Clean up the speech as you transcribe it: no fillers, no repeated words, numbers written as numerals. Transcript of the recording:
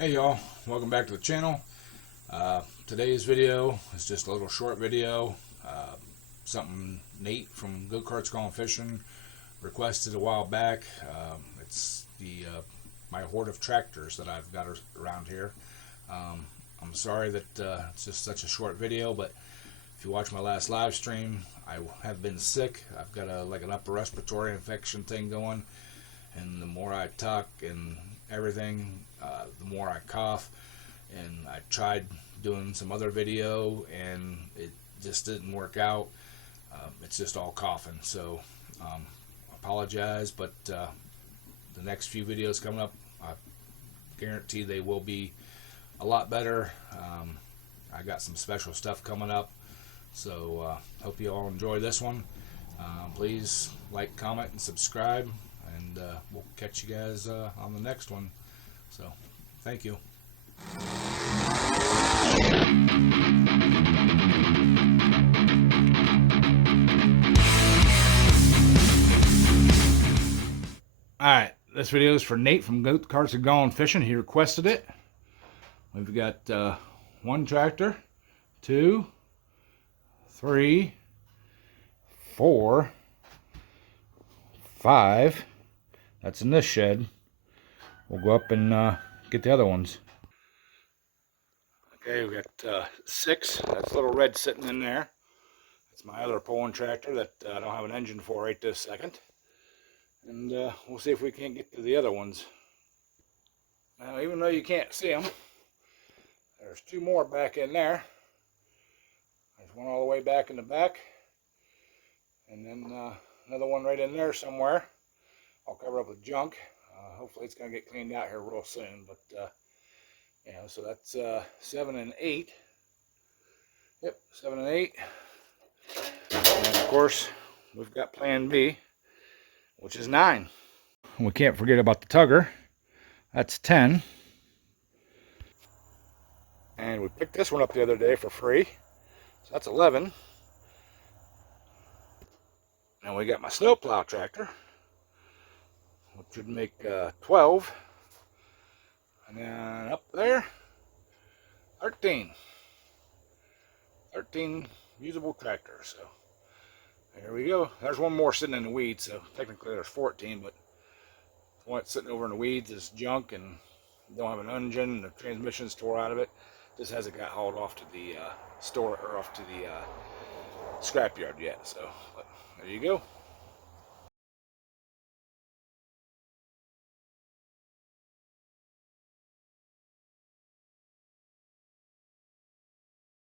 Hey y'all, welcome back to the channel. Today's video is just a little short video. Something Nate from Go Karts Gone Fishing requested a while back. It's the my horde of tractors that I've got around here. I'm sorry that it's just such a short video, but if you watch my last live stream, I have been sick. I've got like an upper respiratory infection thing going, and the more I talk and everything, the more I cough. And I tried doing some other video and it just didn't work out. It's just all coughing, so I apologize, but the next few videos coming up, I guarantee they will be a lot better. I got some special stuff coming up, so hope you all enjoy this one. Please like, comment, and subscribe, and we'll catch you guys on the next one. So thank you. Alright, this video is for Nate from Go Karts Gone Fishing. He requested it. We've got one tractor, 2, 3, 4, 5. That's in this shed. We'll go up and get the other ones. Okay, we got 6. That's little red sitting in there. That's my other pulling tractor that I don't have an engine for right this second. And we'll see if we can't get to the other ones. Now, even though you can't see them, there's 2 more back in there. There's one all the way back in the back, and then another one right in there somewhere. I'll cover up with junk. Hopefully it's going to get cleaned out here real soon. But you know, so that's 7 and 8. Yep, 7 and 8. And of course, we've got Plan B, which is 9. We can't forget about the tugger. That's 10. And we picked this one up the other day for free. So that's 11. And we got my snowplow tractor, which would make 12. And then up there, 13. 13 usable tractors. So there we go. There's one more sitting in the weeds, so technically there's 14, but the one that's sitting over in the weeds is junk and don't have an engine, and the transmission's tore out of it. Just hasn't got hauled off to the store, or off to the scrapyard yet. So but there you go.